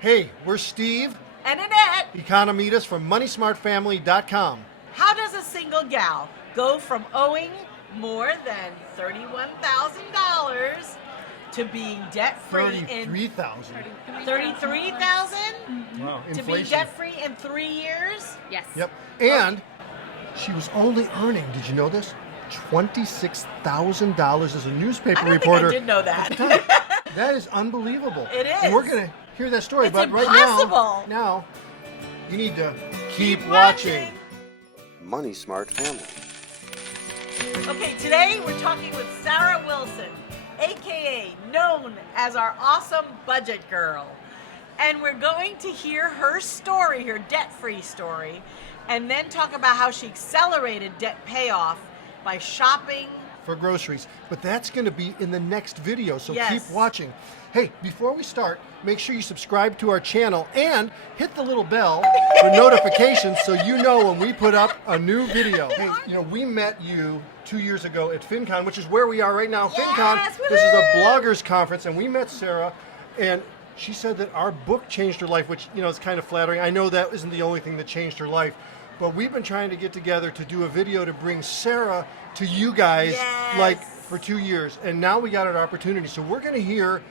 Hey, we're Steve, And Annette, Economides from MoneySmartFamily.com. how does a single gal go from owing more than $31,000 to being debt-free in $33,000. $33,000 Wow, to be inflation. debt-free in 3 years? Yes. Yep. And she was only earning, did you know this? $26,000 as a newspaper I don't reporter. think I did know that. That is unbelievable. It is. And we're going to hear that story. It's but right impossible. now, you need to keep watching. Money Smart Family. Okay, today we're talking with Sara Wilson, a.k.a. known as our awesome budget girl. And we're going to hear her story, her debt-free story, and then talk about how she accelerated debt payoff by shopping. For groceries. But that's going to be in the next video, so Yes. keep watching. Hey, before we start, make sure you subscribe to our channel and hit the little bell for notifications so you know when we put up a new video. Hey, we met you 2 years ago at FinCon, which is where we are right now. Yes, FinCon, this is a woohoo! bloggers conference, and we met Sara, and she said that our book changed her life, which, is kind of flattering. I know that isn't the only thing that changed her life, but we've been trying to get together to do a video to bring Sara to you guys, Yes. for 2 years, and now we got an opportunity. So we're going to hear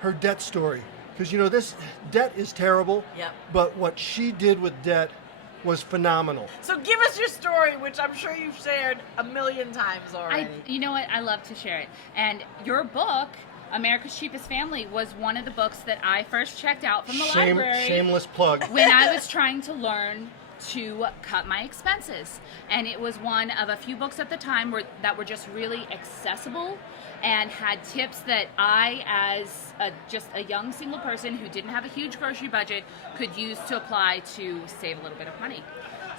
her debt story, because this debt is terrible. Yep. But what she did with debt was phenomenal. So give us your story, which I'm sure you've shared a million times already. You know what? I love to share it. And your book, America's Cheapest Family, was one of the books that I first checked out from the library Shameless plug. when I was trying to learn to cut my expenses. And it was one of a few books at the time that were just really accessible and had tips that I, as just a young single person who didn't have a huge grocery budget, could use to apply to save a little bit of money.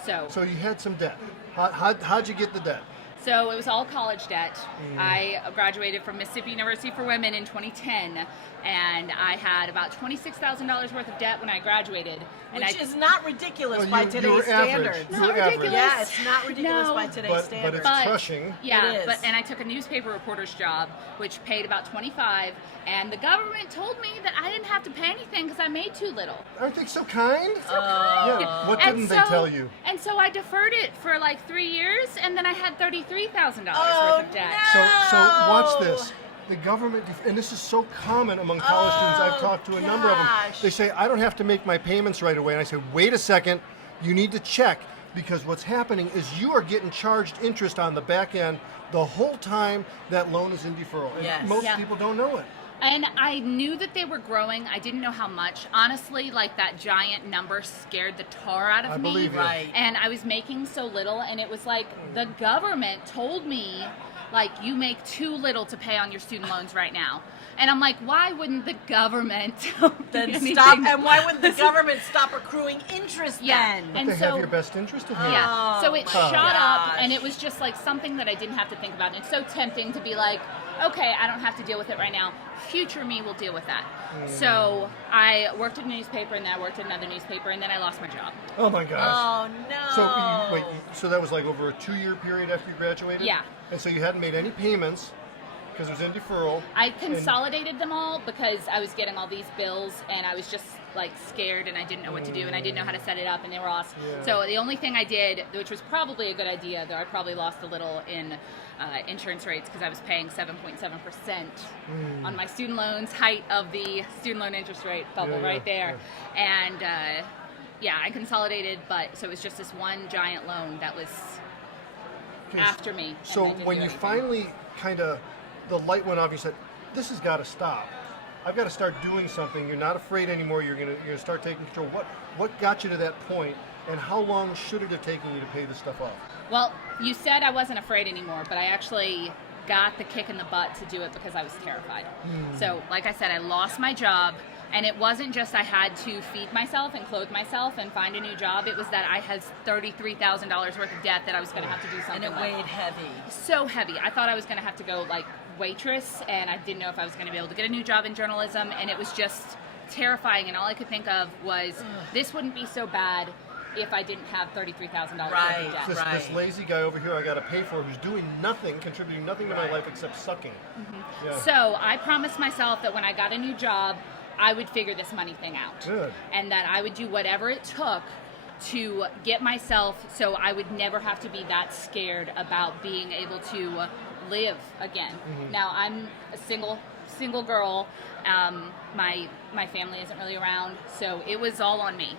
So So you had some debt. How'd you get the debt? it was all college debt. I graduated from Mississippi University for Women in 2010, and I had about $26,000 worth of debt when I graduated. And Which is not ridiculous by you were today's average. standards. You Not were average. ridiculous. Yeah, it's not ridiculous No. by today's But standards. it's crushing. Yeah, It is. and I took a newspaper reporter's job, which paid about $25, and the government told me that I didn't have to pay anything because I made too little. Aren't they so kind? Yeah. What And didn't they tell you? And so I deferred it for like 3 years, and then I had $33,000 Oh, worth of debt. So watch No. this. The government, and this is so common among college students. I've talked to a number of them. gosh. They say, I don't have to make my payments right away. And I say, wait a second, you need to check, because what's happening is you are getting charged interest on the back end the whole time that loan is in deferral. And Yes. most Yeah. people don't know it. And I knew that they were growing. I didn't know how much. Honestly, like that giant number scared the tar out of I me. believe you. Right. And I was making so little, and it was like the government told me, like, you make too little to pay on your student loans right now. And I'm like, why wouldn't the government tell me Then anything? stop, and why would the government stop accruing interest Yeah. then? And They have so- your best interest at heart. Yeah. So it my shot up, gosh. and it was just like something that I didn't have to think about. And it's so tempting to be like, okay, I don't have to deal with it right now. Future me will deal with that. So I worked at a newspaper, and then I worked at another newspaper, and then I lost my job. Oh my gosh. Oh no. So that was like over a 2-year period after you graduated? Yeah. And so you hadn't made any payments because it was in deferral. I consolidated them all because I was getting all these bills, and I was just like scared, and I didn't know what to do, and I didn't know how to set it up, and they were all. Yeah. So the only thing I did, which was probably a good idea, though I probably lost a little in insurance rates because I was paying 7.7% on my student loans, height of the student loan interest rate bubble Yeah, right there, and I consolidated, but so it was just this one giant loan that was Okay, after me. and So I didn't when do you anything. finally the light went off, you said, this has got to stop. I've got to start doing something. You're not afraid anymore. You're gonna start taking control. What got you to that point, and how long should it have taken you to pay this stuff off? Well, you said I wasn't afraid anymore, but I actually got the kick in the butt to do it because I was terrified. So, like I said, I lost my job, and it wasn't just I had to feed myself and clothe myself and find a new job. It was that I had $33,000 worth of debt that I was going to have to do and something it with. weighed heavy. So heavy. I thought I was going to have to go like waitress, and I didn't know if I was going to be able to get a new job in journalism, and it was just terrifying, and all I could think of was this wouldn't be so bad if I didn't have $33,000 worth Right. of debt. This lazy guy over here I got to pay for, who's doing nothing, contributing nothing to my life except sucking. Yeah. So I promised myself that when I got a new job, I would figure this money thing out. Good. And that I would do whatever it took to get myself so I would never have to be that scared about being able to live again. Now, I'm a single girl. My family isn't really around, so it was all on me.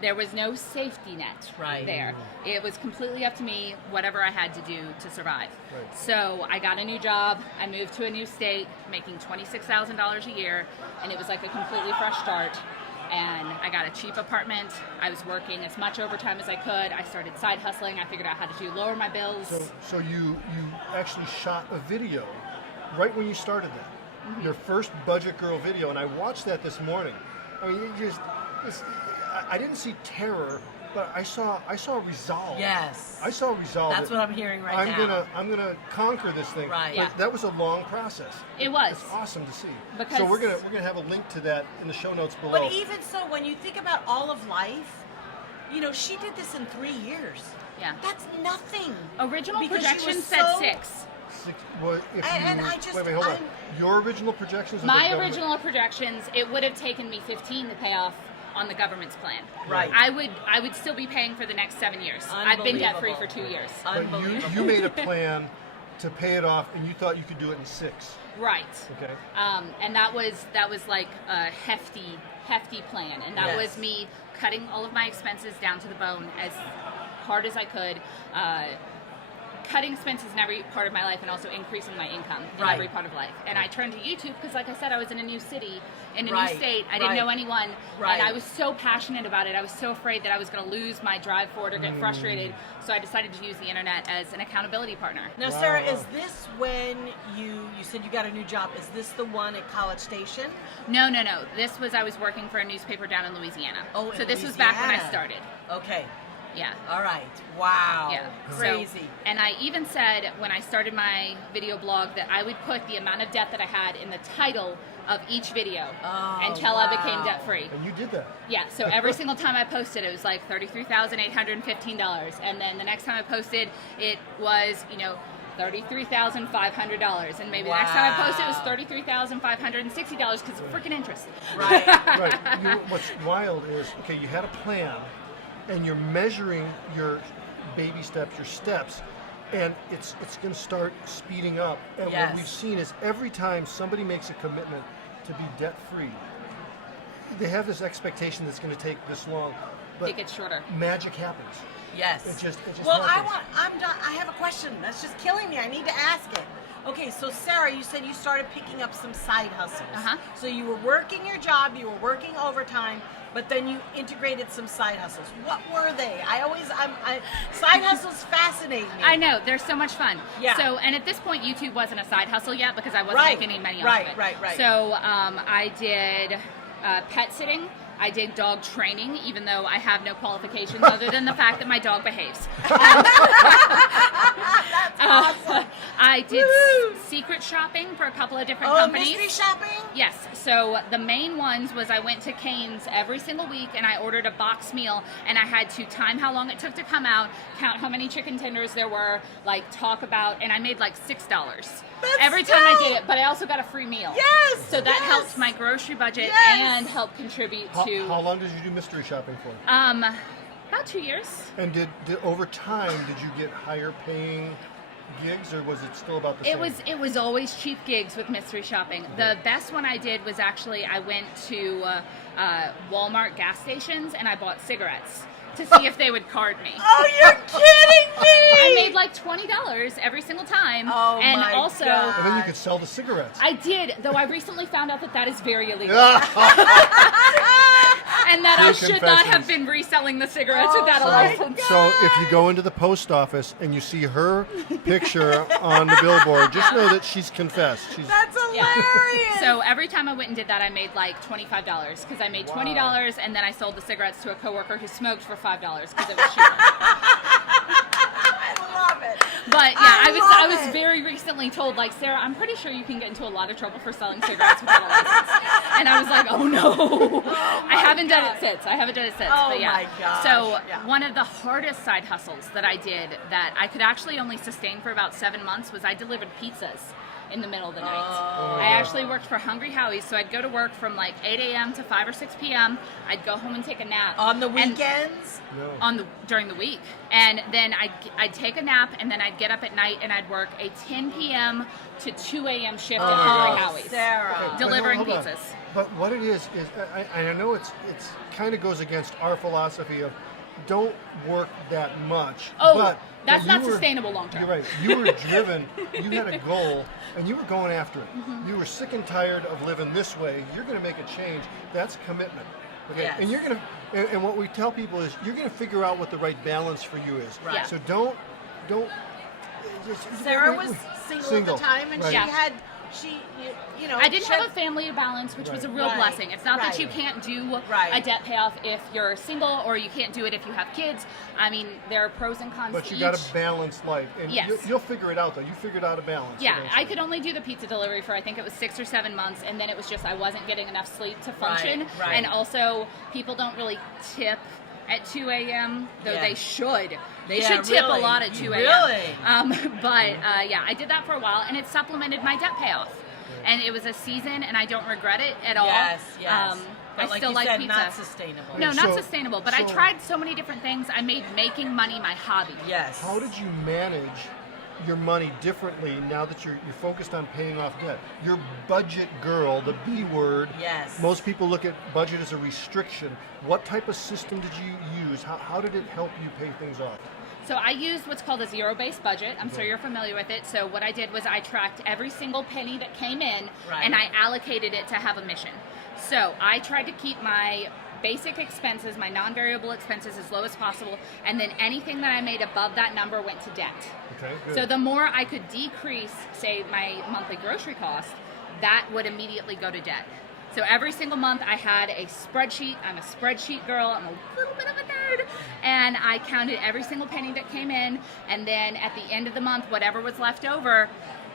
There was no safety net there. It was completely up to me, whatever I had to do to survive. Right. So I got a new job. I moved to a new state, making $26,000 a year, and it was like a completely fresh start. And I got a cheap apartment. I was working as much overtime as I could. I started side hustling. I figured out how to lower my bills. So you actually shot a video right when you started that. Your first Budget Girl video, and I watched that this morning. I mean, I didn't see terror, but I saw resolve. Yes. I saw resolve. That's what I'm hearing right now. I'm gonna conquer this thing. Right. But that was a long process. It was. It's awesome to see. Because so we're gonna have a link to that in the show notes below. But even so, when you think about all of life, she did this in 3 years. Yeah. That's nothing. Original Because she projection was said so- 6. Well, wait, hold on. Your original projections? Or My the government? original projections, it would have taken me 15 to pay off on the government's plan. Right. I would still be paying for the next 7 years. I've been debt free for 2 years. But you made a plan to pay it off, and you thought you could do it in 6. Right. Okay. And that was like a hefty plan, and that was me cutting all of my expenses down to the bone as hard as I could. Cutting expenses in every part of my life and also increasing my income in every part of life. And I turned to YouTube because, like I said, I was in a new city, in a new state. I didn't know anyone. And I was so passionate about it. I was so afraid that I was going to lose my drive for it or get frustrated. So I decided to use the internet as an accountability partner. Now, Sarah, is this when you said you got a new job? Is this the one at College Station? No. I was working for a newspaper down in Louisiana. Oh, so this was back when I started. Okay. Yeah. All right. Wow. Yeah. Crazy. So, and I even said when I started my video blog that I would put the amount of debt that I had in the title of each video until I became debt free. And you did that. Yeah. So every single time I posted, it was like $33,815, and then the next time I posted, it was $33,500, and maybe the next time I posted it was $33,560 because it's freaking interest. Right. Right. What's wild is, okay, you had a plan, and you're measuring your baby steps, your steps, and it's going to start speeding up. And what we've seen is every time somebody makes a commitment to be debt-free, they have this expectation that's going to take this long. But it gets shorter. Magic happens. Yes. It just well, happens. I'm done. I have a question. That's just killing me. I need to ask it. Okay, so Sarah, you said you started picking up some side hustles. So you were working your job, you were working overtime, but then you integrated some side hustles. What were they? Side hustles fascinate me. I know, they're so much fun. Yeah. So, and at this point, YouTube wasn't a side hustle yet because I wasn't making any money off of it. Right. So I did pet sitting. I did dog training, even though I have no qualifications other than the fact that my dog behaves. That's awesome. I did secret shopping for a couple of different companies. Mystery shopping? Yes. So the main ones was I went to Cane's every single week and I ordered a box meal, and I had to time how long it took to come out, count how many chicken tenders there were, talk about, and I made like $6 every time I did it. But I also got a free meal. Yes. So that helped my grocery budget and helped contribute to. How long did you do mystery shopping for? About 2 years. And did over time did you get higher paying gigs, or was it still about the same? It was always cheap gigs with mystery shopping. The best one I did was actually I went to Walmart gas stations and I bought cigarettes to see if they would card me. Oh, you're kidding me! I made like $20 every single time. Oh, and my also, God. And then you could sell the cigarettes. I did, though I recently found out that is very illegal. And that I should not have been reselling the cigarettes without a license. So if you go into the post office and you see her picture on the billboard, just know that she's confessed. That's hilarious. So every time I went and did that, I made like $25 because I made $20, and then I sold the cigarettes to a coworker who smoked for $5 because it was cheaper. I love it. But yeah, I was very recently told, Sarah, I'm pretty sure you can get into a lot of trouble for selling cigarettes without a license. And I was like, oh no. I haven't done it since. Oh, but yeah. my gosh. So one of the hardest side hustles that I did that I could actually only sustain for about 7 months was I delivered pizzas in the middle of the night. Oh. I actually worked for Hungry Howie's, so I'd go to work from like 8 a.m. to 5 or 6 p.m. I'd go home and take a nap. On the And- weekends? during the week, and then I'd take a nap, and then I'd get up at night and I'd work a 10 p.m. to 2 a.m. shift at Hungry Howie's, Sarah. delivering Hold on. pizzas. But what it is I know it's kind of goes against our philosophy of don't work that much. Oh, but that's you not were- sustainable long term. You're right. You were driven. You had a goal, and you were going after it. Mm-hmm. You were sick and tired of living this way. You're going to make a change. That's commitment. Okay. Yes. And you're going to. And what we tell people is you're going to figure out what the right balance for you is. Right. So don't. Sarah was single at the time, and right. she Yeah. had, I did have a family balance, which was a real Right. blessing. It's not that Right. you can't do Right. a debt payoff if you're single, or you can't do it if you have kids. I mean, there are pros and cons But to you each. got a balanced life, and Yes. you'll figure it out. Though you figured out a balance. Yeah, eventually. I could only do the pizza delivery for I think it was 6 or 7 months, and then it was just I wasn't getting enough sleep to function. right. And also, people don't really tip at 2 a.m., though Yeah. they should. They Yeah, should tip really. a lot at 2 a.m. Really? But yeah, I did that for a while, and it supplemented my debt payoff. And it was a season, and I don't regret it at all. Yes. I But like still you like said, pizza. not sustainable. No, not So- sustainable. But I so- tried so many different things. I made making money my hobby. Yes. How did you manage your money differently now that you're focused on paying off debt? You're budget girl, the B word. Yes. Most people look at budget as a restriction. What type of system did you use? How did it help you pay things off? So I used what's called a zero-based budget. I'm sure you're familiar with it. So what I did was I tracked every single penny that came in, Right. and I allocated it to have a mission. So I tried to keep my basic expenses, my non-variable expenses, as low as possible, and then anything that I made above that number went to debt. Okay, good. So the more I could decrease, say, my monthly grocery cost, that would immediately go to debt. So every single month I had a spreadsheet. I'm a spreadsheet girl. I'm a little bit of a nerd. And I counted every single penny that came in. And then at the end of the month, whatever was left over,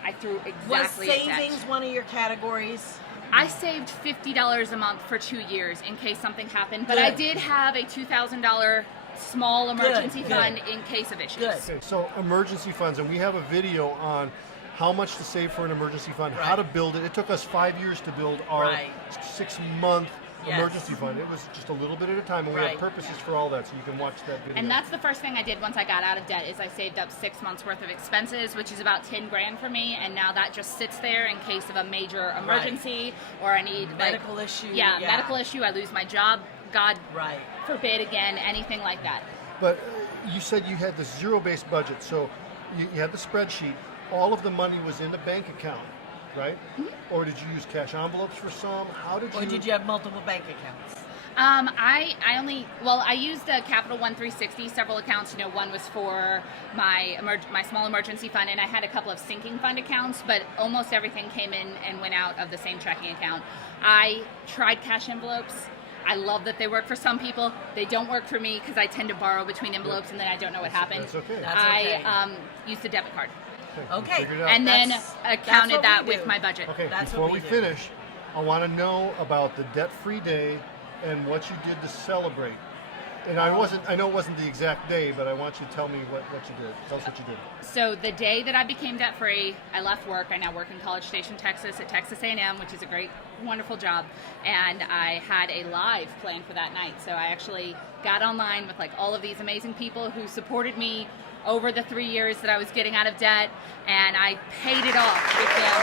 I threw exactly Was at debt. savings one of your categories? I saved $50 a month for 2 years in case something happened. But I Good. did have a $2,000 small emergency good. fund in case of issues. Good. Okay, so emergency funds, and we have a video on how much to save for an emergency fund, how to build it. It took us 5 years to build our Right. 6-month Yes. emergency fund. It was just a little bit at a time, and we Right. have purposes for all that, so you can watch that video. And that's the first thing I did once I got out of debt is I saved up 6 months worth of expenses, which is about 10 grand for me. And now that just sits there in case of a major emergency or I need Medical issue, Yeah, yeah. medical issue. I lose my job. God Right. forbid again, anything like that. But you said you had this zero-based budget, so you had the spreadsheet. All of the money was in the bank account, right? Mm-hmm. Or did you use cash envelopes for some? How did you? Or did you have multiple bank accounts? I used the Capital One 360 several accounts. You know, one was for my small emergency fund, and I had a couple of sinking fund accounts. But almost everything came in and went out of the same checking account. I tried cash envelopes. I love that they work for some people. They don't work for me because I tend to borrow between envelopes and then I don't know what happened. That's okay. That's okay. I used a debit card you Okay. figured it out. and then That's counted what that we with do. my budget. Okay, That's before what we we do. finish, I want to know about the debt-free day and what you did to celebrate. And I know it wasn't the exact day, but I want you to tell me what you did. Tell us what you did. So the day that I became debt-free, I left work. I now work in College Station, Texas at Texas A&M, which is a great, wonderful job. And I had a live planned for that night. So I actually got online with like all of these amazing people who supported me over the 3 years that I was getting out of debt, and I paid it off with them.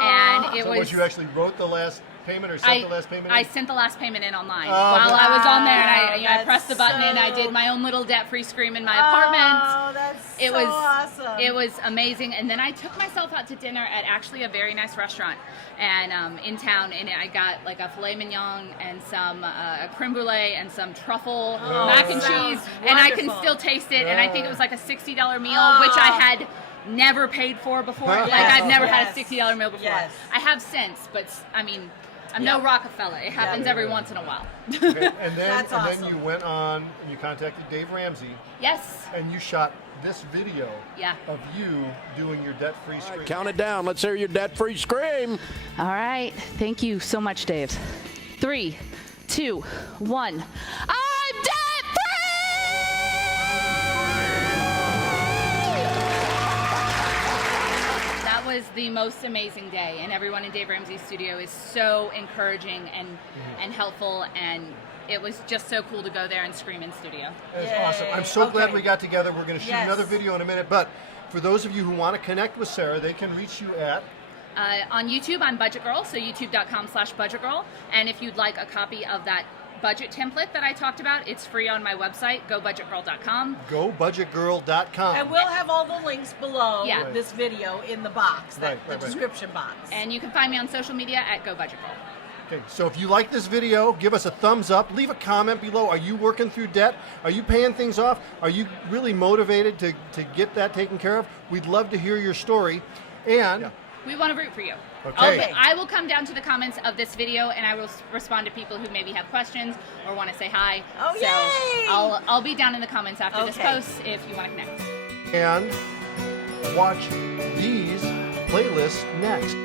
And it So was... what, you actually wrote the last payment or sent the last payment? I in? sent the last payment in online Oh, while I was on there, and I that's pressed the button and I so- did my own little debt-free scream in my apartment. Oh, that's It so was awesome. It was amazing, and then I took myself out to dinner at actually a very nice restaurant, and in town, and I got like a filet mignon and some a creme brulee and some truffle mac and sounds cheese, and I can wonderful. still taste it. And I think it was like a $60 meal, which I had never paid for before. Like I've never had a $60 meal before. Yes. I have since, but I mean, I'm no Rockefeller. It happens every once in a while. Okay, and then That's then awesome. you went on and you contacted Dave Ramsey Yes. and you shot this video Yeah. of you doing your debt-free screen. Count it down. Let's hear your debt-free scream. All right. Thank you so much, Dave. 3, 2, 1. I'm debt-free! That was was the most amazing day, and everyone in Dave Ramsey's studio is so encouraging and helpful, and it was just so cool to go there and scream in studio. That's Yay. awesome. I'm so glad Okay. we got together. We're going to shoot Yes. another video in a minute, but for those of you who want to connect with Sara, they can reach you at... On YouTube, I'm BudgetGirl, so youtube.com/BudgetGirl, and if you'd like a copy of that budget template that I talked about, it's free on my website, gobudgetgirl.com. GoBudgetGirl.com. And we'll have all the links below Yeah. Right. this video in the box, the Right. description box. And you can find me on social media at gobudgetgirl. Okay, so if you like this video, give us a thumbs up. Leave a comment below. Are you working through debt? Are you paying things off? Are you really motivated to get that taken care of? We'd love to hear your story. And We want to root for you. Okay. I will come down to the comments of this video, and I will respond to people who maybe have questions or want to say hi. Oh, so yay! I'll be down in the comments after this Okay. post if you want to connect. and watch these playlists next.